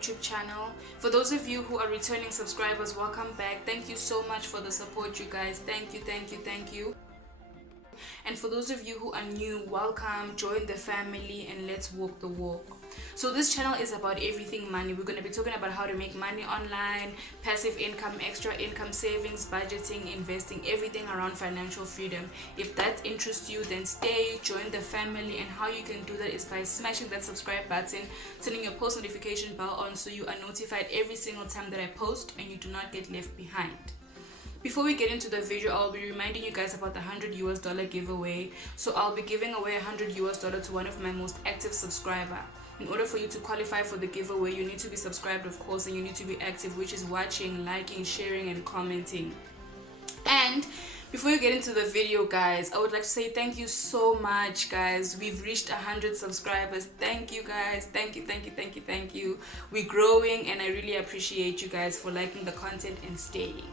YouTube channel. For those of you who are returning subscribers, welcome back. Thank you so much for the support, you guys. Thank you. And for those of you who are new, welcome, join the family, and let's walk the walk. So this channel is about everything money. We're going to be talking about how to make money online, passive income, extra income, savings, budgeting, investing, everything around financial freedom. If that interests you, then stay, join the family. And how you can do that is by smashing that subscribe button, turning your post notification bell on so you are notified every single time that I post and you do not get left behind. Before we get into the video, I'll be reminding you guys about the $100 giveaway. So I'll be giving away $100 to one of my most active subscribers. In order for you to qualify for the giveaway, you need to be subscribed, of course, and you need to be active, which is watching, liking, sharing, and commenting. And before you get into the video, guys, I would like to say thank you so much, guys. We've reached 100 subscribers. Thank you, guys. Thank you. We're growing, and I really appreciate you guys for liking the content and staying.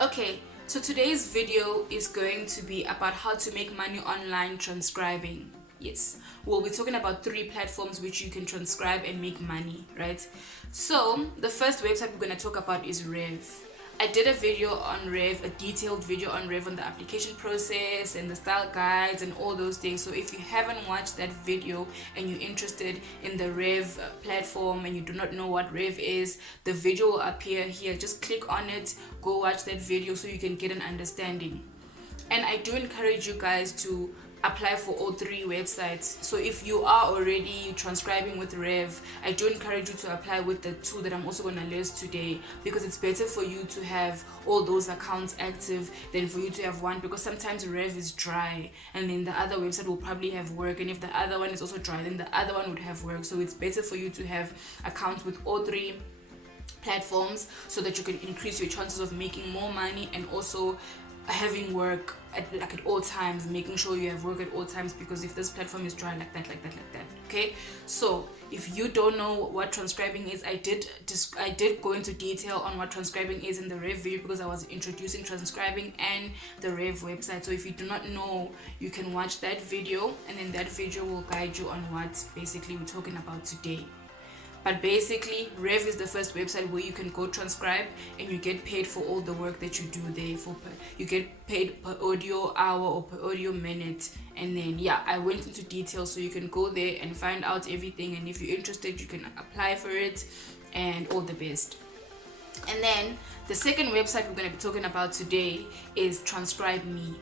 Okay, so today's video is going to be about how to make money online transcribing. Yes, we'll be talking about 3 platforms which you can transcribe and make money, right? So the first website we're going to talk about is Rev. I did a video on Rev, a detailed video on Rev, on the application process and the style guides and all those things. So if you haven't watched that video and you're interested in the Rev platform and you do not know what Rev is, the video will appear here. Just click on it, go watch that video so you can get an understanding. And I do encourage you guys to apply for all 3 websites. So if you are already transcribing with Rev, I do encourage you to apply with the 2 that I'm also going to list today, because it's better for you to have all those accounts active than for you to have one, because sometimes Rev is dry and then the other website will probably have work, and if the other one is also dry, then the other one would have work. So it's better for you to have accounts with all 3 platforms so that you can increase your chances of making more money and also having work at all times, making sure you have work at all times, because if this platform is dry like that, okay? So if you don't know what transcribing is, I did go into detail on what transcribing is in the Rev video, because I was introducing transcribing and the Rev website. So if you do not know, you can watch that video, and then that video will guide you on what basically we're talking about today. But basically, Rev is the first website where you can go transcribe and you get paid for all the work that you do there. You get paid per audio hour or per audio minute. And then, yeah, I went into detail, so you can go there and find out everything. And if you're interested, you can apply for it, and all the best. And then the second website we're going to be talking about today is TranscribeMe.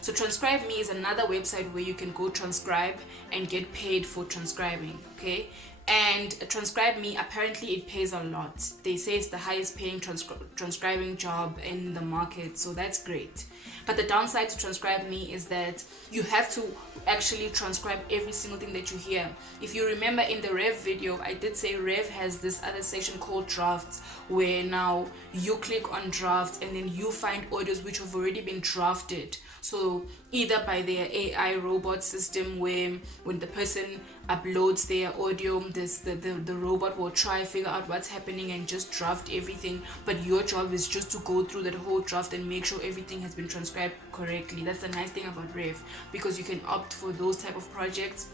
So TranscribeMe is another website where you can go transcribe and get paid for transcribing, okay? And TranscribeMe, apparently it pays a lot. They say it's the highest paying transcribing job in the market, so that's great. But the downside to TranscribeMe is that you have to actually transcribe every single thing that you hear. If you remember in the Rev video, I did say Rev has this other section called drafts, where now you click on drafts and then you find audios which have already been drafted. So either by their AI robot system, where when the person uploads their audio, the robot will try figure out what's happening and just draft everything, but your job is just to go through that whole draft and make sure everything has been transcribed correctly. That's the nice thing about Rev, because you can opt for those type of projects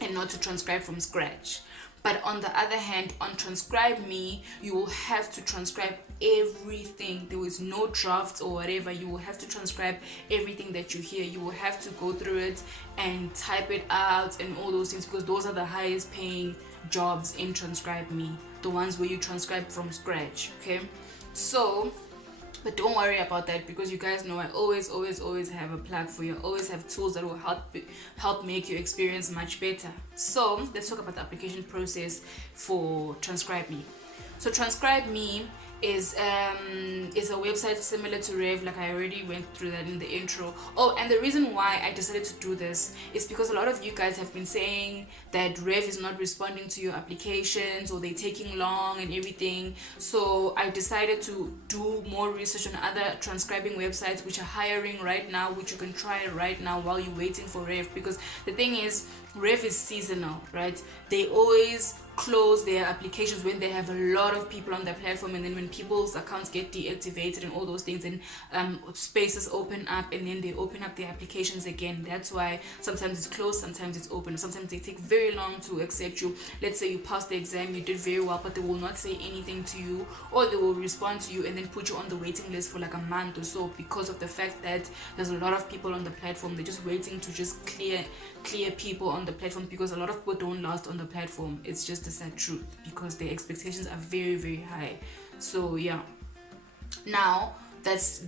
and not to transcribe from scratch. But on the other hand, on TranscribeMe, you will have to transcribe everything. There is no drafts or whatever. You will have to transcribe everything that you hear. You will have to go through it and type it out and all those things, because those are the highest paying jobs in TranscribeMe, the ones where you transcribe from scratch, okay? So, but don't worry about that, because you guys know I always have a plug for you. I always have tools that will help make your experience much better. So let's talk about the application process for TranscribeMe. So TranscribeMe is a website similar to Rev, like I already went through that in the intro. Oh, and the reason why I decided to do this is because a lot of you guys have been saying that Rev is not responding to your applications, or they're taking long and everything. So I decided to do more research on other transcribing websites which are hiring right now, which you can try right now while you're waiting for Rev. Because the thing is, Rev is seasonal, right? They always close their applications when they have a lot of people on their platform, and then when people's accounts get deactivated and all those things, and spaces open up, and then they open up their applications again. That's why sometimes it's closed, sometimes it's open, sometimes they take very long to accept you. Let's say you passed the exam, you did very well, but they will not say anything to you, or they will respond to you and then put you on the waiting list for like a month or so, because of the fact that there's a lot of people on the platform. They're just waiting to just clear people on the platform, because a lot of people don't last on the platform. It's just the sad truth, because their expectations are very, very high. So yeah, now that's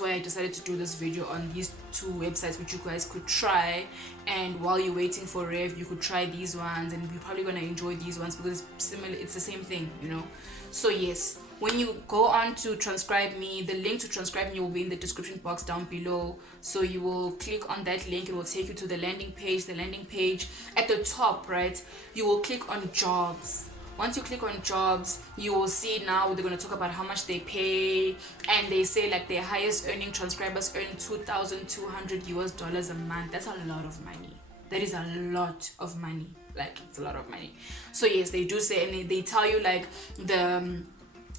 why I decided to do this video on these two websites which you guys could try, and while you're waiting for Rev, you could try these ones, and you're probably gonna enjoy these ones because it's similar, it's the same thing, you know. So yes, when you go on to TranscribeMe, the link to TranscribeMe will be in the description box down below. So you will click on that link, it will take you to the landing page. The landing page at the top, right, you will click on jobs. Once you click on jobs, you will see now they're going to talk about how much they pay, and they say like their highest earning transcribers earn $2,200 a month. That's a lot of money. That is a lot of money. Like, it's a lot of money. So yes, they do say, and they tell you like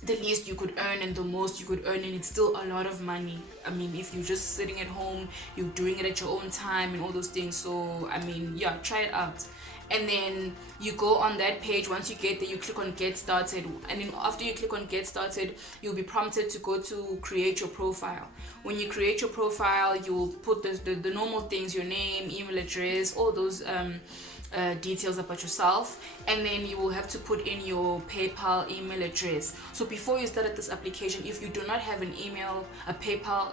the least you could earn and the most you could earn, and it's still a lot of money. I mean, if you're just sitting at home, you're doing it at your own time and all those things. So I mean, yeah, try it out. And then you go on that page. Once you get there, you click on get started, and then after you click on get started, you'll be prompted to go to create your profile. When you create your profile, you'll put the normal things, your name, email address, all those details about yourself, and then you will have to put in your PayPal email address. So before you start this application, if you do not have a PayPal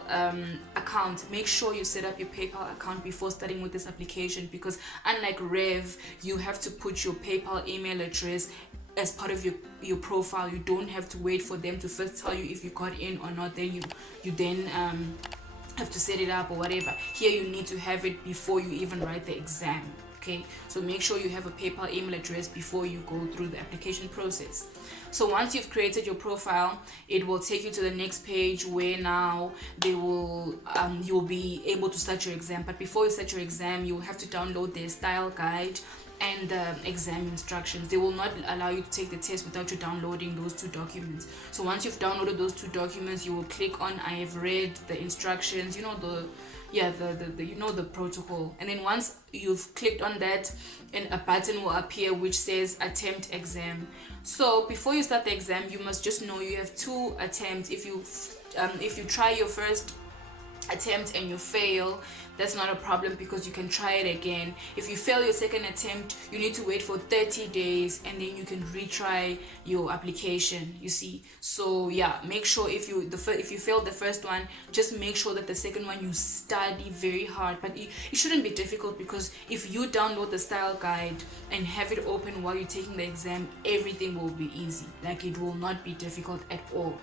account, make sure you set up your PayPal account before starting with this application, because unlike Rev, you have to put your PayPal email address as part of your profile. You don't have to wait for them to first tell you if you got in or not, then you then have to set it up or whatever. Here you need to have it before you even write the exam. Okay, so make sure you have a PayPal email address before you go through the application process. So once you've created your profile, it will take you to the next page where now they will you'll be able to start your exam. But before you start your exam, you will have to download their style guide and the exam instructions. They will not allow you to take the test without you downloading those two documents. So once you've downloaded those two documents, you will click on I have read the instructions, you know, the you know, the protocol. And then once you've clicked on that, and a button will appear which says attempt exam. So before you start the exam, you must just know you have two attempts. If you try your first attempt and you fail, that's not a problem, because you can try it again. If you fail your second attempt, you need to wait for 30 days, and then you can retry your application, you see. So yeah, make sure if you failed the first one, just make sure that the second one you study very hard. But it shouldn't be difficult, because if you download the style guide and have it open while you're taking the exam, everything will be easy. Like, it will not be difficult at all.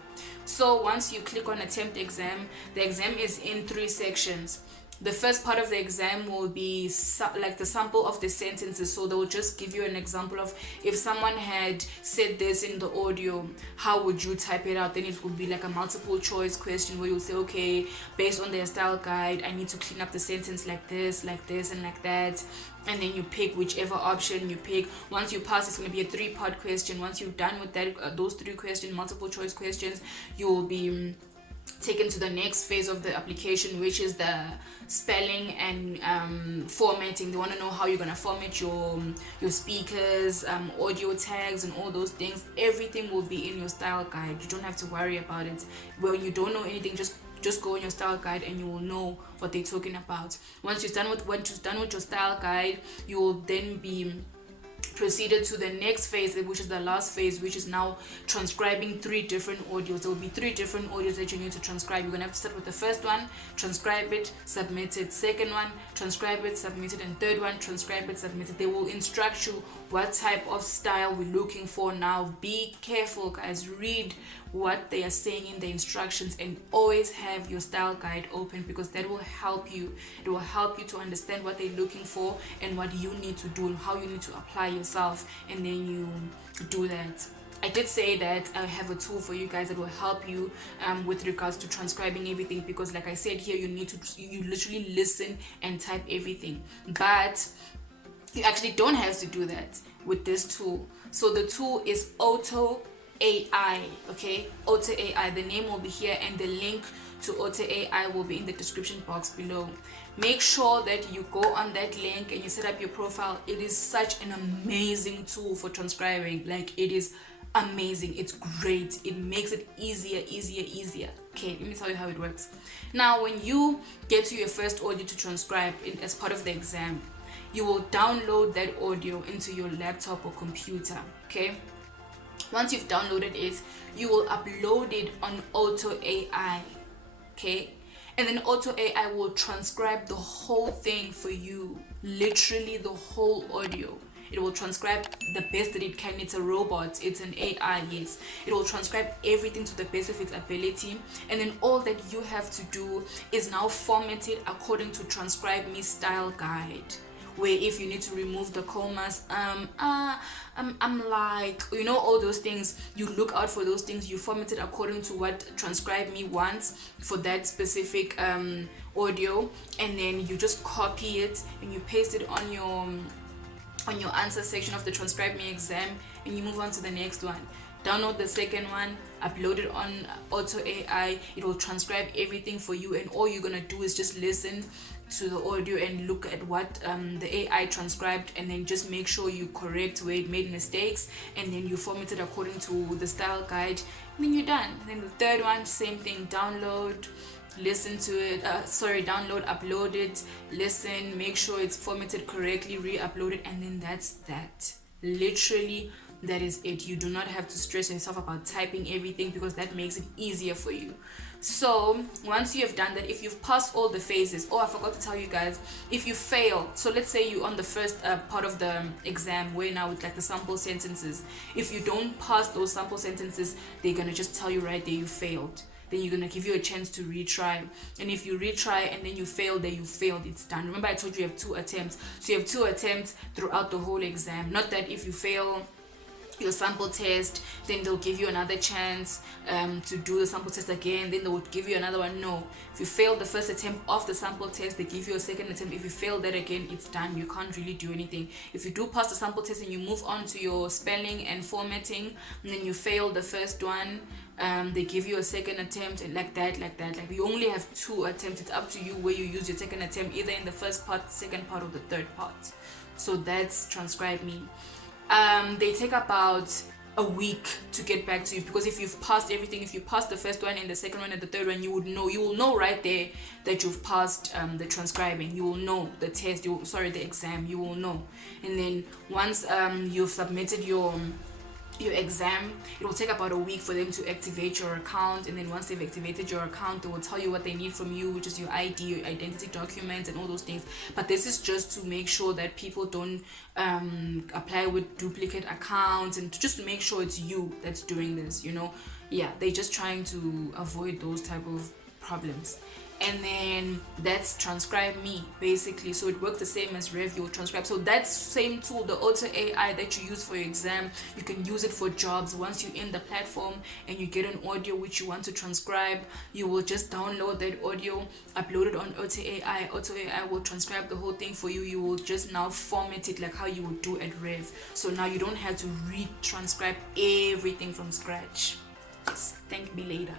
So once you click on attempt exam, the exam is in 3 sections. The first part of the exam will be like the sample of the sentences. So they will just give you an example of if someone had said this in the audio, how would you type it out? Then it would be like a multiple choice question where you'll say, okay, based on their style guide, I need to clean up the sentence like this, and like that. And then you pick whichever option you pick. Once you pass, it's going to be a 3-part question. Once you're done with that, those 3 questions, multiple choice questions, you will be taken to the next phase of the application, which is the spelling and formatting. They want to know how you're going to format your speakers, audio tags, and all those things. Everything will be in your style guide. You don't have to worry about it. When you don't know anything, just go in your style guide and you will know what they're talking about. Once you're done with your style guide, you will then be proceeded to the next phase, which is the last phase, which is now transcribing 3 different audios. There will be 3 different audios that you need to transcribe. You're gonna have to start with the first one, transcribe it, submit it. Second one, transcribe it, submit it. And third one, transcribe it, submit it. They will instruct you what type of style we're looking for now. Be careful, guys. Read what they are saying in the instructions, and always have your style guide open, because that will help you. It will help you to understand what they're looking for and what you need to do and how you need to apply yourself, and then you do that. I did say that I have a tool for you guys that will help you with regards to transcribing everything, because like I said here, you literally listen and type everything. But You actually don't have to do that with this tool. So the tool is Auto AI. Okay, Auto AI. The name will be here, and the link to Auto AI will be in the description box below. Make sure that you go on that link and you set up your profile. It is such an amazing tool for transcribing. Like, it is amazing. It's great. It makes it easier. Okay, let me tell you how it works. Now, when you get to your first audio to transcribe as part of the exam, you will download that audio into your laptop or computer. Okay, once you've downloaded it, you will upload it on Auto AI. Okay, and then Auto AI will transcribe the whole thing for you, literally the whole audio. It will transcribe the best that it can. It's a robot, it's an AI, yes. It will transcribe everything to the best of its ability, and then all that you have to do is now format it according to TranscribeMe style guide, where if you need to remove the commas, I'm like, you know, all those things, you look out for those things, you format it according to what TranscribeMe wants for that specific audio, and then you just copy it and you paste it on your answer section of the TranscribeMe exam, and you move on to the next one. Download the second one, upload it on Auto AI. It will transcribe everything for you, and all you're gonna do is just listen to the audio and look at what the AI transcribed, and then just make sure you correct where it made mistakes, and then you format it according to the style guide, and then you're done. And then the third one, same thing. Download, listen to it, download, upload it, listen, make sure it's formatted correctly, re-upload it, and then that's that. Literally, that is it. You do not have to stress yourself about typing everything, because that makes it easier for you. So once you have done that, if you've passed all the phases, I forgot to tell you guys, if you fail, so let's say you on the first part of the exam, where now it's like the sample sentences, if you don't pass those sample sentences, they're gonna just tell you right there you failed. Then you're gonna give you a chance to retry, and if you retry and then you fail, then you failed, it's done. Remember, I told you have 2 attempts, so you have 2 attempts throughout the whole exam. Not that if you fail your sample test, then they'll give you another chance to do the sample test again, then they would give you another one. No, if you fail the first attempt of the sample test, they give you a second attempt. If you fail that again, it's done. You can't really do anything. If you do pass the sample test and you move on to your spelling and formatting, and then you fail the first one, they give you a second attempt, and like that. Like, you only have 2 attempts. It's up to you where you use your second attempt, either in the first part, second part, or the third part. So that's TranscribeMe. They take about a week to get back to you, because if you've passed everything, if you passed the first one and the second one and the third one, you will know right there that you've passed the transcribing. You will know the test, the exam, you will know. And then once you've submitted your exam, it will take about a week for them to activate your account, and then once they've activated your account, they will tell you what they need from you, which is your ID, your identity documents, and all those things. But this is just to make sure that people don't apply with duplicate accounts, and just to make sure it's you that's doing this, you know. Yeah, they're just trying to avoid those type of problems. And then that's TranscribeMe, basically. So it works the same as Review Transcribe. So that same tool, the Auto AI that you use for your exam, you can use it for jobs. Once you're in the platform and you get an audio which you want to transcribe, you will just download that audio, upload it on Auto AI. Auto AI will transcribe the whole thing for you. You will just now format it like how you would do at Rev. So now you don't have to re-transcribe everything from scratch. Yes, thank me later.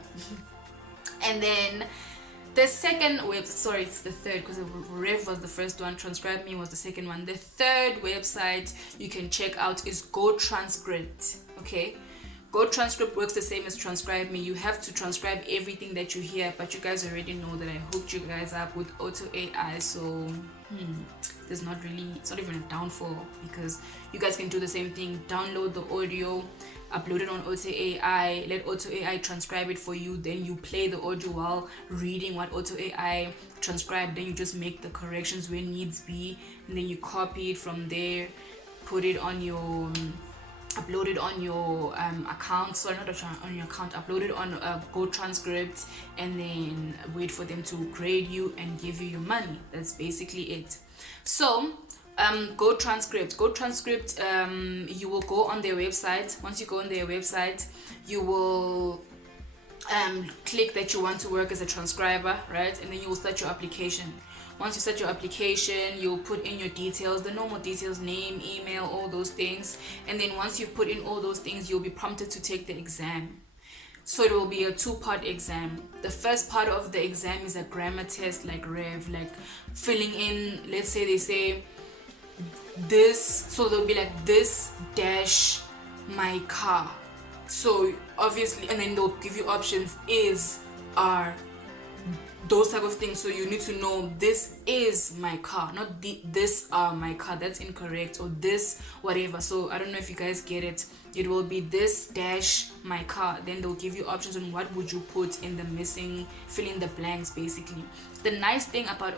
And then the second it's the third, because Rev was the first one, TranscribeMe was the second one. The third website you can check out is GoTranscript. Okay, GoTranscript works the same as TranscribeMe. You have to transcribe everything that you hear, but you guys already know that I hooked you guys up with Auto AI, so it's not even a downfall, because you guys can do the same thing. Download the audio, upload it on Auto AI, let Auto AI transcribe it for you, then you play the audio while reading what Auto AI transcribed, then you just make the corrections where needs be, and then you copy it from there, put it on your upload it on your account, upload it on GoTranscript, and then wait for them to grade you and give you your money. That's basically it. So GoTranscript, you will go on their website. Once you go on their website, you will click that you want to work as a transcriber, right? And then you will start your application. Once you start your application, you'll put in your details, the normal details, name, email, all those things. And then once you put in all those things, you'll be prompted to take the exam. So it will be a 2-part exam. The first part of the exam is a grammar test, like Rev, like filling in, let's say they say this, so they'll be like this dash my car. So obviously, and then they'll give you options, is, are, those type of things. So you need to know this is my car, not this are my car, that's incorrect, or this whatever. So I don't know if you guys get it. It will be this dash my car, then they'll give you options on what would you put in the missing, fill in the blanks basically. The nice thing about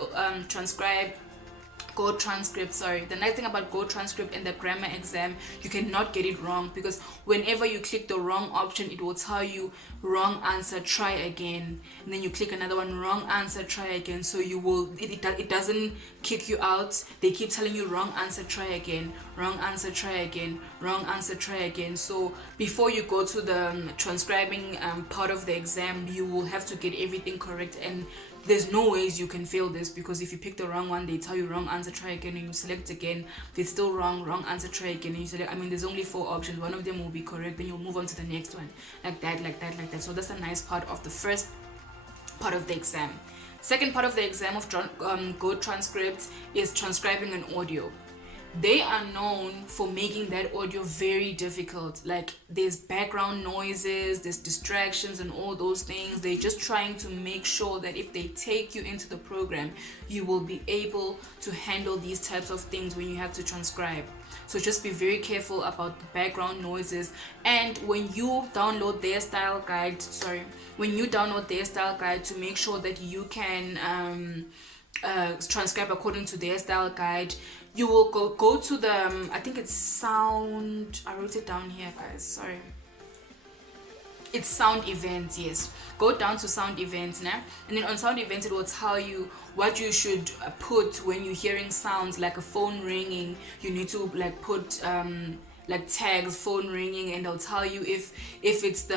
GoTranscript, the nice thing about GoTranscript and the grammar exam, you cannot get it wrong, because whenever you click the wrong option, it will tell you wrong answer, try again, and then you click another one, wrong answer, try again. So you will, it doesn't kick you out. They keep telling you wrong answer, try again, wrong answer, try again, wrong answer, try again. So before you go to the transcribing part of the exam, you will have to get everything correct, and there's no ways you can fail this, because if you pick the wrong one, they tell you wrong answer, try again, and you select again, it's still wrong answer, try again, and you select. I mean, there's only 4 options, one of them will be correct, then you'll move on to the next one, like that. So that's a nice part of the first part of the exam. Second part of the exam of GoTranscript is transcribing an audio. They are known for making that audio very difficult. Like, there's background noises, there's distractions and all those things. They're just trying to make sure that if they take you into the program, you will be able to handle these types of things when you have to transcribe. So just be very careful about the background noises. And when you download their style guide, to make sure that you can transcribe according to their style guide, you will go to the I think it's sound, I wrote it down here, guys, sorry, it's sound events. Yes, go down to sound events now, and then on sound events it will tell you what you should put when you're hearing sounds like a phone ringing. You need to like put like tags, phone ringing, and they'll tell you if it's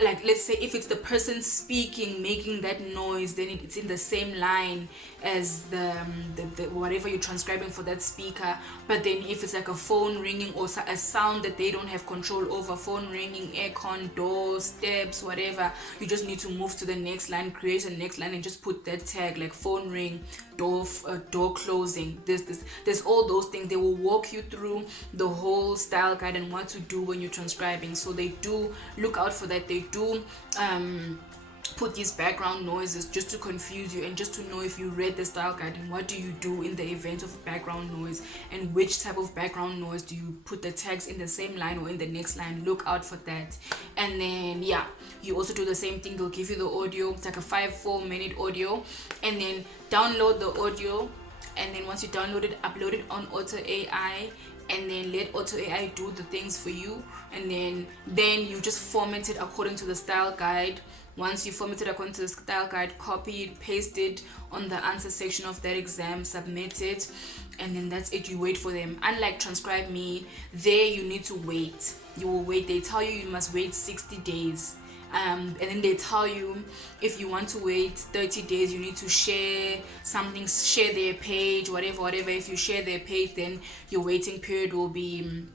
like, let's say if it's the person speaking making that noise, then it's in the same line as the whatever you're transcribing for that speaker. But then if it's like a phone ringing or a sound that they don't have control over, phone ringing, aircon, door, steps, whatever, you just need to move to the next line, create a next line, and just put that tag like phone ring, door closing, there's all those things. They will walk you through the whole style guide and what to do when you're transcribing. So they do look out for that. They do put these background noises just to confuse you and just to know if you read the style guide and what do you do in the event of background noise, and which type of background noise do you put the tags in the same line or in the next line. Look out for that. And then yeah, you also do the same thing. They'll give you the audio. It's like a 4 minute audio, and then download the audio, and then once you download it, upload it on Auto AI, and then let Auto AI do the things for you, and then you just format it according to the style guide. Once you format it according to the style guide, copy it, paste it on the answer section of that exam, submit it, and then that's it. You wait for them. Unlike TranscribeMe, there you need to wait. You will wait. They tell you must wait 60 days. And then they tell you if you want to wait 30 days, you need to share something, share their page, whatever. If you share their page, then your waiting period will be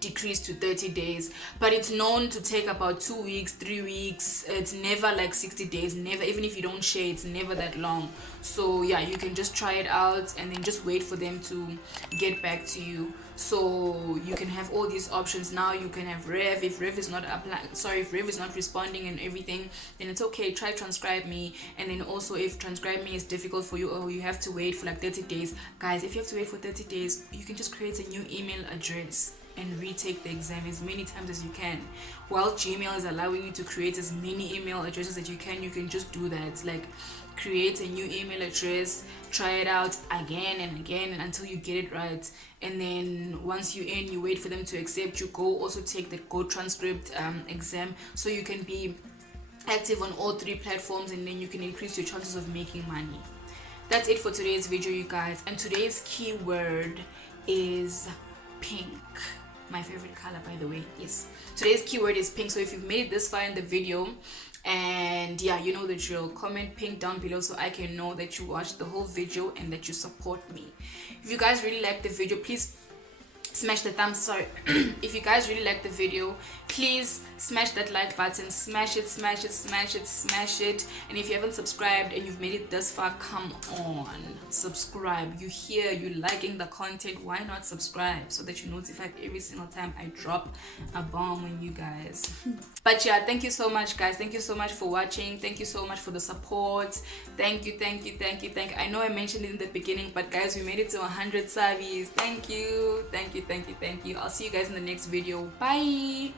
decreased to 30 days. But it's known to take about 2 weeks, 3 weeks. It's never like 60 days, never. Even if you don't share, it's never that long. So yeah, you can just try it out and then just wait for them to get back to you. So you can have all these options now. You can have Rev. If Rev is not if Rev is not responding and everything, then it's okay, try TranscribeMe. And then also if TranscribeMe is difficult for you, or you have to wait for like 30 days, guys, if you have to wait for 30 days, you can just create a new email address and retake the exam as many times as you can. While Gmail is allowing you to create as many email addresses that you can just do that. Like, create a new email address, try it out again and again and until you get it right. And then once you're in, you wait for them to accept you. Go also take the GoTranscript exam, so you can be active on all 3 platforms, and then you can increase your chances of making money. That's it for today's video, you guys. And today's keyword is pink. My favorite color, by the way. Yes, today's keyword is pink. So if you've made it this far in the video And yeah, you know the drill. Comment pink down below so I can know that you watched the whole video and that you support me. If you guys really like the video, please smash the thumbs, sorry. If you guys really like the video, please smash that like button, smash it, smash it, smash it, smash it. And if you haven't subscribed and you've made it this far, come on, subscribe. You here, you liking the content, why not subscribe so that you're notified every single time I drop a bomb on you guys. But yeah, thank you so much guys, thank you so much for watching, thank you so much for the support, thank you. I know I mentioned it in the beginning, but guys, we made it to 100 subbies. Thank you. I'll see you guys in the next video. Bye.